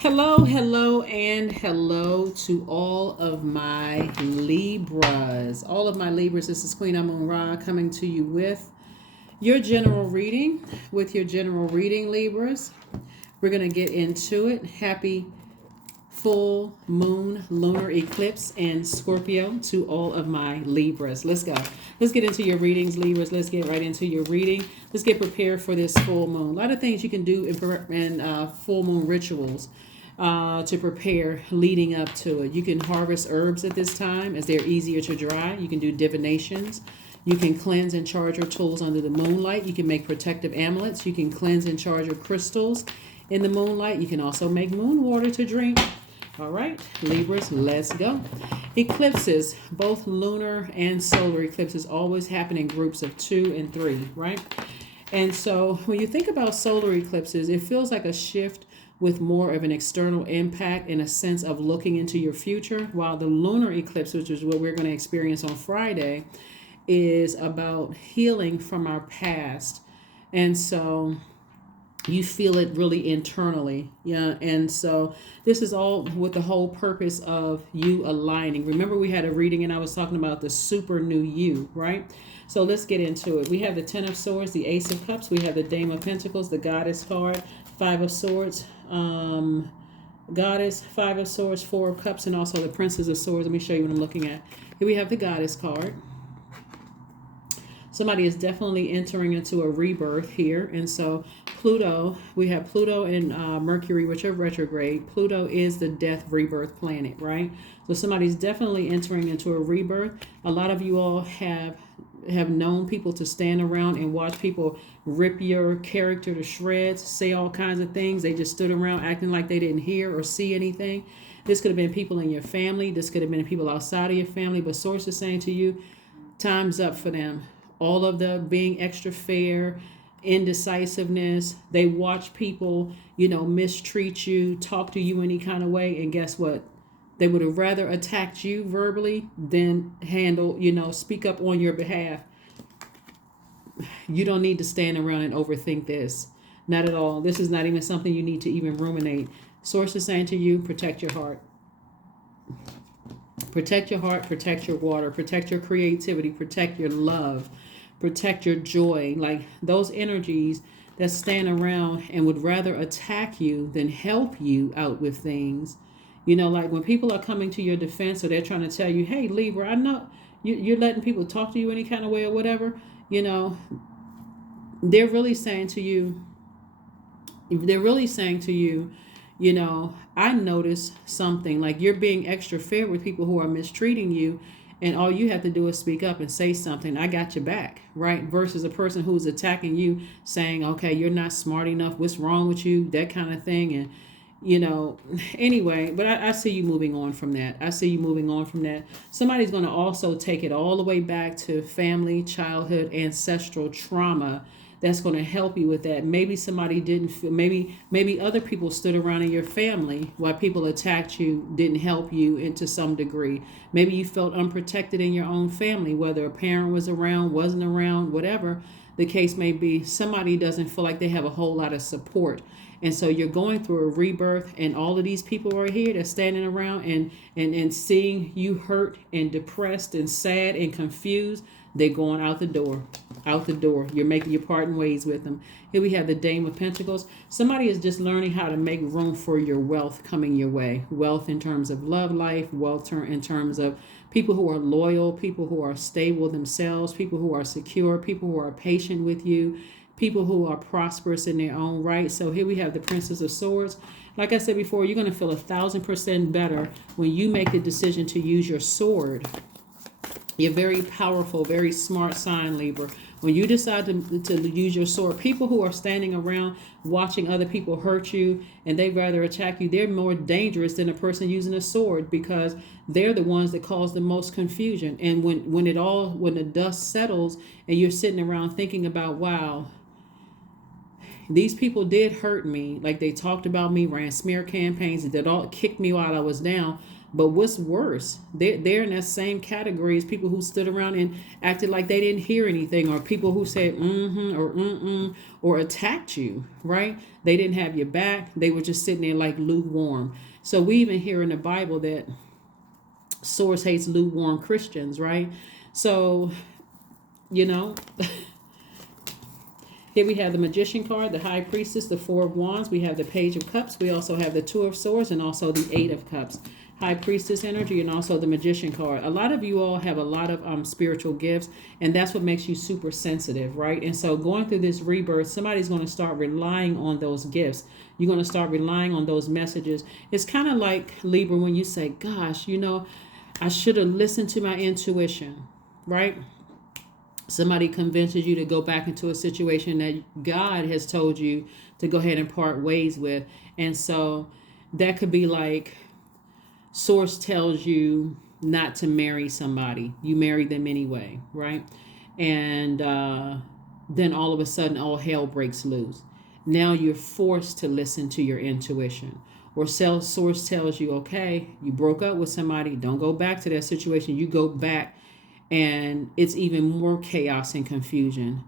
Hello, hello, and hello to all of my Libras. All of my Libras, this is Queen Amun Ra coming to you with your general reading. With your general reading, Libras, we're going to get into it. Happy full moon lunar eclipse in Scorpio to all of my Libras. Let's go. Let's get into your readings, Libras. Let's get right into your reading. Let's get prepared for this full moon. A lot of things you can do in full moon rituals to prepare leading up to it. You can harvest herbs at this time as they're easier to dry. You can do divinations. You can cleanse and charge your tools under the moonlight. You can make protective amulets. You can cleanse and charge your crystals in the moonlight. You can also make moon water to drink. All right, Libras, let's go. Eclipses, both lunar and solar eclipses, always happen in groups of 2 and 3, right? And so when you think about solar eclipses, it feels like a shift with more of an external impact and a sense of looking into your future, while the lunar eclipse, which is what we're going to experience on Friday, is about healing from our past. And so you feel it really internally. Yeah. And so this is all with the whole purpose of you aligning. Remember, we had a reading and I was talking about the super new you, right? So let's get into it. We have the Ten of Swords, the Ace of Cups. We have the Dame of Pentacles, the Goddess card, Five of Swords, Goddess, Five of Swords, Four of Cups, and also the Princess of Swords. Let me show you what I'm looking at. Here we have the Goddess card. Somebody is definitely entering into a rebirth here. And so Pluto, we have Pluto and Mercury, which are retrograde. Pluto is the death rebirth planet, right? So somebody's definitely entering into a rebirth. A lot of you all have known people to stand around and watch people rip your character to shreds, say all kinds of things. They just stood around acting like they didn't hear or see anything. This could have been people in your family. This could have been people outside of your family. But Source is saying to you, time's up for them. All of the being extra fair, indecisiveness. They watch people, mistreat you, talk to you any kind of way. And guess what? They would have rather attacked you verbally than speak up on your behalf. You don't need to stand around and overthink this. Not at all. This is not even something you need to even ruminate. Source is saying to you, protect your heart. Protect your heart, protect your water, protect your creativity, protect your love, protect your joy. Like those energies that stand around and would rather attack you than help you out with things. Like when people are coming to your defense or they're trying to tell you, hey, Libra, I know you're letting people talk to you any kind of way or whatever, they're really saying to you, I notice something like you're being extra fair with people who are mistreating you, and all you have to do is speak up and say something. I got your back, right? Versus a person who's attacking you saying, okay, you're not smart enough. What's wrong with you? That kind of thing. And, anyway, but I see you moving on from that. Somebody's going to also take it all the way back to family, childhood, ancestral trauma that's going to help you with that. Maybe somebody didn't feel, maybe other people stood around in your family while people attacked you, didn't help you into some degree. Maybe you felt unprotected in your own family, whether a parent was around, wasn't around, whatever the case may be. Somebody doesn't feel like they have a whole lot of support. And so you're going through a rebirth, and all of these people are here that's standing around and seeing you hurt and depressed and sad and confused. They're going out the door. Out the door. You're making your parting ways with them. Here we have the Dame of Pentacles. Somebody is just learning how to make room for your wealth coming your way. Wealth in terms of love life, wealth in terms of people who are loyal, people who are stable themselves, people who are secure, people who are patient with you, people who are prosperous in their own right. So here we have the Princess of Swords. Like I said before, you're going to feel 1,000% better when you make the decision to use your sword. You're very powerful, very smart sign, Libra. When you decide to use your sword, people who are standing around watching other people hurt you and they'd rather attack you, they're more dangerous than a person using a sword, because they're the ones that cause the most confusion. And when the dust settles and you're sitting around thinking about, wow, these people did hurt me, like they talked about me, ran smear campaigns, that all kicked me while I was down. But what's worse, they're in that same category as people who stood around and acted like they didn't hear anything, or people who said mm-hmm or mm-mm or attacked you, right? They didn't have your back. They were just sitting there like lukewarm. So we even hear in the Bible that source hates lukewarm Christians, right? So, you know, here we have the Magician card, the High Priestess, the Four of Wands. We have the Page of Cups. We also have the Two of Swords and also the Eight of Cups. High Priestess energy and also the Magician card. A lot of you all have a lot of spiritual gifts, and that's what makes you super sensitive, right? And so going through this rebirth, somebody's going to start relying on those gifts. You're going to start relying on those messages. It's kind of like Libra when you say, gosh, I should have listened to my intuition, right? Somebody convinces you to go back into a situation that God has told you to go ahead and part ways with. And so that could be like, source tells you not to marry somebody. You marry them anyway, right? And then all of a sudden, all hell breaks loose. Now you're forced to listen to your intuition. Or source tells you, okay, you broke up with somebody. Don't go back to that situation. You go back and it's even more chaos and confusion.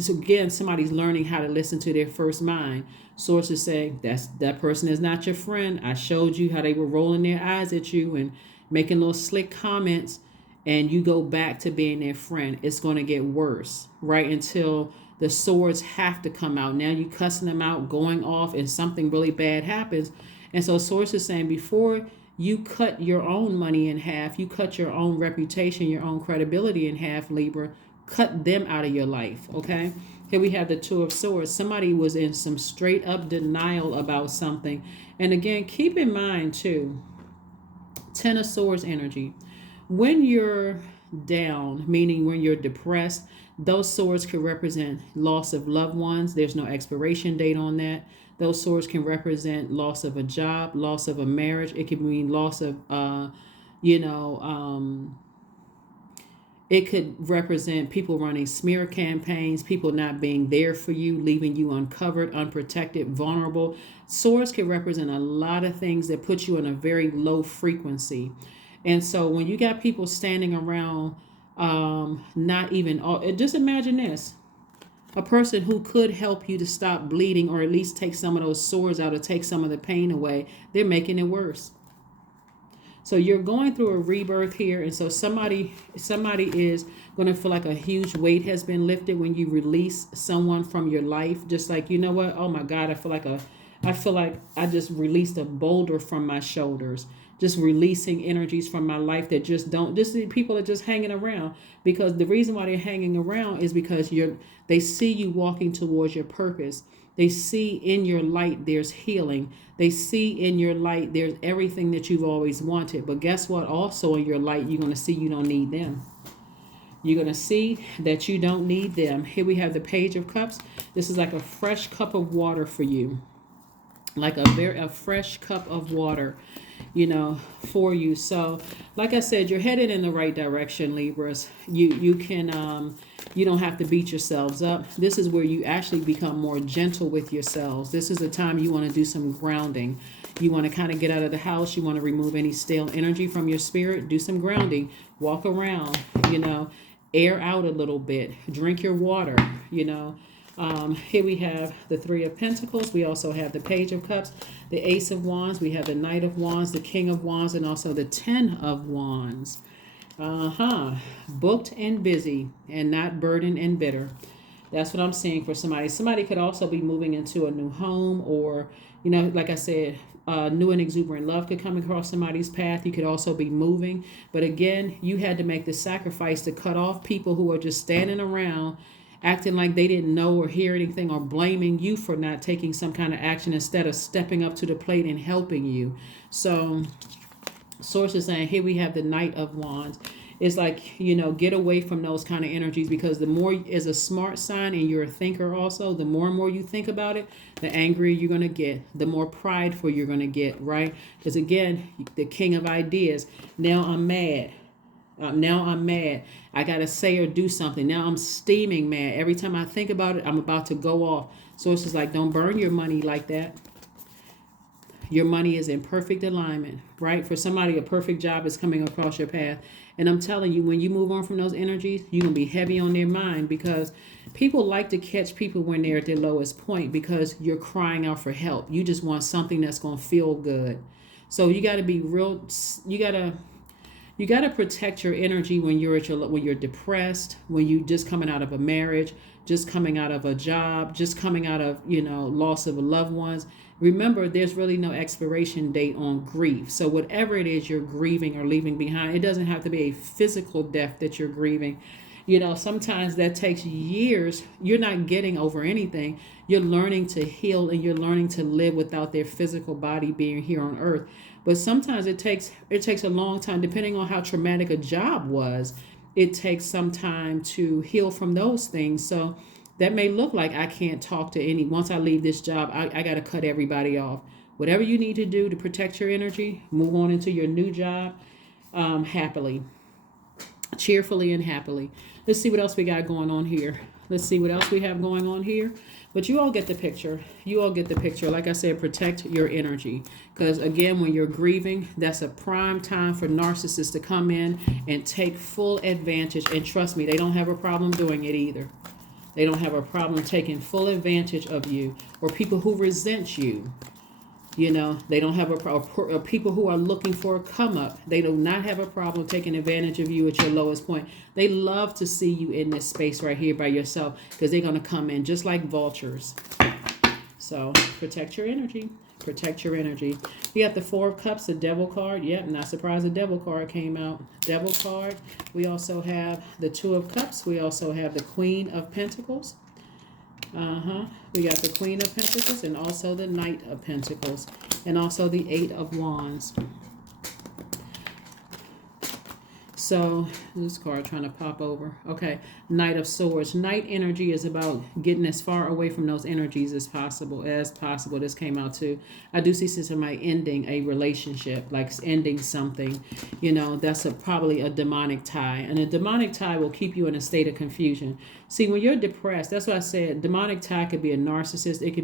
So again, somebody's learning how to listen to their first mind. Sources say that person is not your friend. I showed you how they were rolling their eyes at you and making little slick comments, and you go back to being their friend. It's going to get worse, right? Until the swords have to come out. Now you cussing them out, going off, and something really bad happens. And so source is saying, before you cut your own money in half, you cut your own reputation, your own credibility in half, Libra, cut them out of your life, okay? Here we have the Two of Swords. Somebody was in some straight up denial about something. And again, keep in mind too, Ten of Swords energy. When you're down, meaning when you're depressed, those swords could represent loss of loved ones. There's no expiration date on that. Those swords can represent loss of a job, loss of a marriage. It could mean loss of, it could represent people running smear campaigns, people not being there for you, leaving you uncovered, unprotected, vulnerable. Swords can represent a lot of things that put you in a very low frequency. And so when you got people standing around, not even, just imagine this. A person who could help you to stop bleeding, or at least take some of those sores out or take some of the pain away, they're making it worse. So you're going through a rebirth here, and so somebody is going to feel like a huge weight has been lifted when you release someone from your life. Just like, you know what? Oh my God, I feel like I just released a boulder from my shoulders. Just releasing energies from my life that just people are just hanging around, because the reason why they're hanging around is because they see you walking towards your purpose. They see in your light there's healing. They see in your light there's everything that you've always wanted. But guess what? Also in your light, you're going to see you don't need them. You're going to see that you don't need them. Here we have the Page of Cups. This is like a fresh cup of water for you. Like a fresh cup of water, for you. So like I said, you're headed in the right direction, Libras. You can you don't have to beat yourselves up. This is where you actually become more gentle with yourselves. This is the time you want to do some grounding. You want to kind of get out of the house. You want to remove any stale energy from your spirit. Do some grounding. Walk around, air out a little bit. Drink your water, Here we have the Three of Pentacles. We also have the Page of Cups, the Ace of Wands. We have the Knight of Wands, the King of Wands, and also the Ten of Wands. Booked and busy and not burdened and bitter. That's what I'm seeing for somebody. Somebody could also be moving into a new home, or, like I said, new and exuberant love could come across somebody's path. You could also be moving. But again, you had to make the sacrifice to cut off people who are just standing around acting like they didn't know or hear anything, or blaming you for not taking some kind of action instead of stepping up to the plate and helping you. So source is saying, here we have the Knight of Wands. It's like, get away from those kind of energies, because the more is a smart sign and you're a thinker also, the more and more you think about it, the angrier you're going to get, the more prideful you're going to get, right? Because again, the King of Ideas, now I'm mad. I got to say or do something. Now I'm steaming mad. Every time I think about it, I'm about to go off. So it's just like, don't burn your money like that. Your money is in perfect alignment, right? For somebody, a perfect job is coming across your path. And I'm telling you, when you move on from those energies, you're going to be heavy on their mind, because people like to catch people when they're at their lowest point, because you're crying out for help. You just want something that's going to feel good. So you got to be real. You got to protect your energy when you're when you're depressed, when you just coming out of a marriage, just coming out of a job, just coming out of, loss of loved ones. Remember, there's really no expiration date on grief. So whatever it is you're grieving or leaving behind, it doesn't have to be a physical death that you're grieving. Sometimes that takes years. You're not getting over anything. You're learning to heal, and you're learning to live without their physical body being here on earth. But sometimes it takes a long time, depending on how traumatic a job was. It takes some time to heal from those things. So that may look like I can't talk to any. Once I leave this job, I got to cut everybody off. Whatever you need to do to protect your energy, move on into your new job happily, cheerfully and happily. Let's see what else we got going on here. Let's see what else we have going on here. But you all get the picture. You all get the picture. Like I said, protect your energy. Because again, when you're grieving, that's a prime time for narcissists to come in and take full advantage. And trust me, they don't have a problem doing it either. They don't have a problem taking full advantage of you, or people who resent you. They don't have a problem. People who are looking for a come up, they do not have a problem taking advantage of you at your lowest point. They love to see you in this space right here by yourself, because they're going to come in just like vultures. So protect your energy. Protect your energy. You got the Four of Cups, the Devil card. Yep, not surprised the Devil card came out. Devil card. We also have the Two of Cups. We also have the Queen of Pentacles. We got the Queen of Pentacles, and also the Knight of Pentacles, and also the Eight of Wands. So this card trying to pop over. Okay, Knight of Swords. Knight energy is about getting as far away from those energies as possible. This came out too. I do see somebody ending a relationship, like ending something. That's probably a demonic tie, and a demonic tie will keep you in a state of confusion. See, when you're depressed, that's why I said demonic tie could be a narcissist. It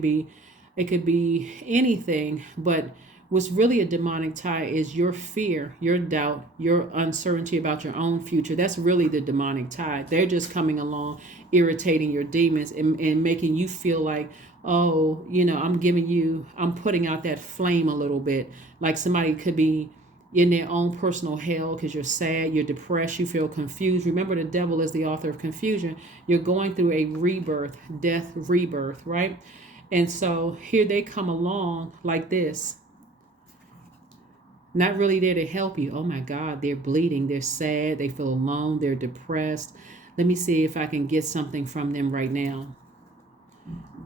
could be anything, but what's really a demonic tie is your fear, your doubt, your uncertainty about your own future. That's really the demonic tie. They're just coming along, irritating your demons and making you feel like, oh, I'm putting out that flame a little bit. Like somebody could be in their own personal hell because you're sad, you're depressed, you feel confused. Remember, the devil is the author of confusion. You're going through a rebirth, right? And so here they come along like this. Not really there to help you. Oh my God, they're bleeding. They're sad. They feel alone. They're depressed. Let me see if I can get something from them right now.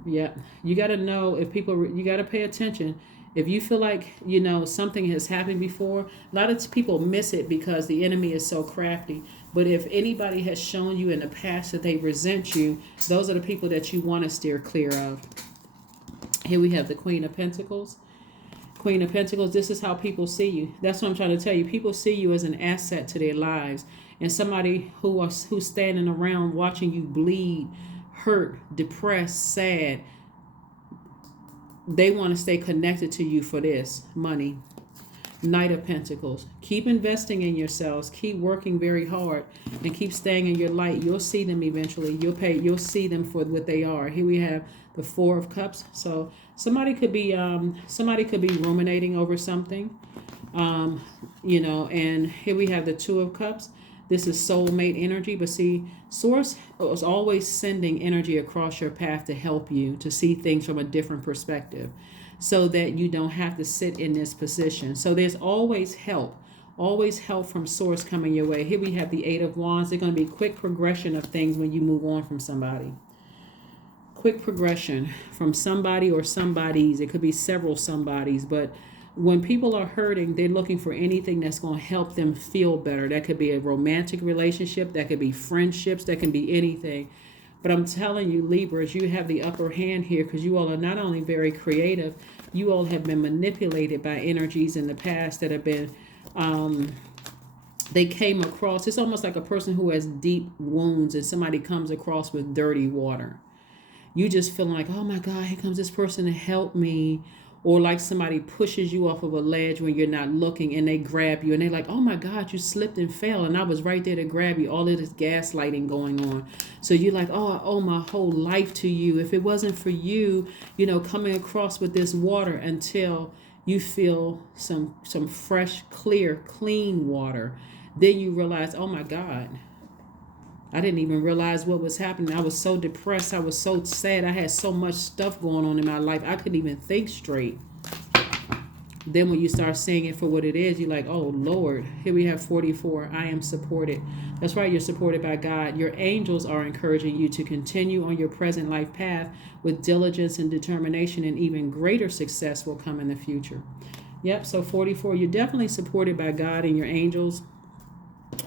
Yeah, you got to know you got to pay attention. If you feel like, something has happened before, a lot of people miss it because the enemy is so crafty. But if anybody has shown you in the past that they resent you, those are the people that you want to steer clear of. Here we have the Queen of Pentacles. Queen of Pentacles, this is how people see you. That's what I'm trying to tell you. People see you as an asset to their lives, and somebody who's standing around watching you bleed, hurt, depressed, sad. They want to stay connected to you for this money. Knight of Pentacles. Keep investing in yourselves. Keep working very hard, and keep staying in your light. You'll see them eventually. You'll see them for what they are. Here we have the Four of Cups. So somebody could be ruminating over something, and here we have the Two of Cups. This is soulmate energy, but see, Source is always sending energy across your path to help you to see things from a different perspective, so that you don't have to sit in this position. So there's always help from Source coming your way. Here we have the Eight of Wands. They're going to be quick progression of things when you move on from somebody. Quick progression from somebody or somebodies. It could be several somebodies, but when people are hurting, they're looking for anything that's going to help them feel better. That could be a romantic relationship, that could be friendships, that can be anything. But I'm telling you, Libras, you have the upper hand here, because you all are not only very creative, you all have been manipulated by energies in the past that have been they came across. It's almost like a person who has deep wounds and somebody comes across with dirty water. You just feeling like, oh my God, here comes this person to help me. or like somebody pushes you off of a ledge when you're not looking and they grab you and they're like, oh my God, you slipped and fell and I was right there to grab you. All of this gaslighting going on. So you're like, oh, I owe my whole life to you. If it wasn't for you, coming across with this water, until you feel some fresh, clear, clean water. Then you realize, oh my God, I didn't even realize what was happening. I was so depressed. I was so sad. I had so much stuff going on in my life. I couldn't even think straight. Then when you start seeing it for what it is, you're like, oh Lord, here we have 44. I am supported. That's right. You're supported by God. Your angels are encouraging you to continue on your present life path with diligence and determination, and even greater success will come in the future. Yep. So 44, you're definitely supported by God and your angels.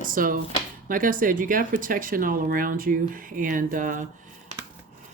So like I said, you got protection all around you, and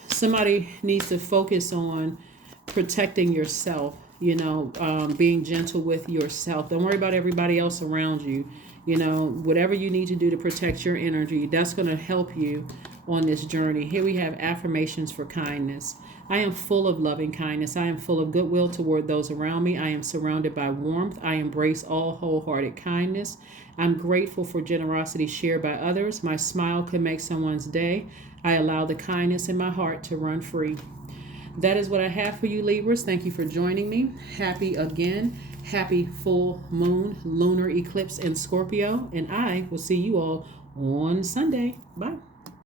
somebody needs to focus on protecting yourself, being gentle with yourself. Don't worry about everybody else around you. Whatever you need to do to protect your energy, that's going to help you on this journey. Here we have affirmations for kindness. I am full of loving kindness. I am full of goodwill toward those around me. I am surrounded by warmth. I embrace all wholehearted kindness. I'm grateful for generosity shared by others. My smile can make someone's day. I allow the kindness in my heart to run free. That is what I have for you, Libras. Thank you for joining me. Happy full moon, lunar eclipse in Scorpio. And I will see you all on Sunday. Bye.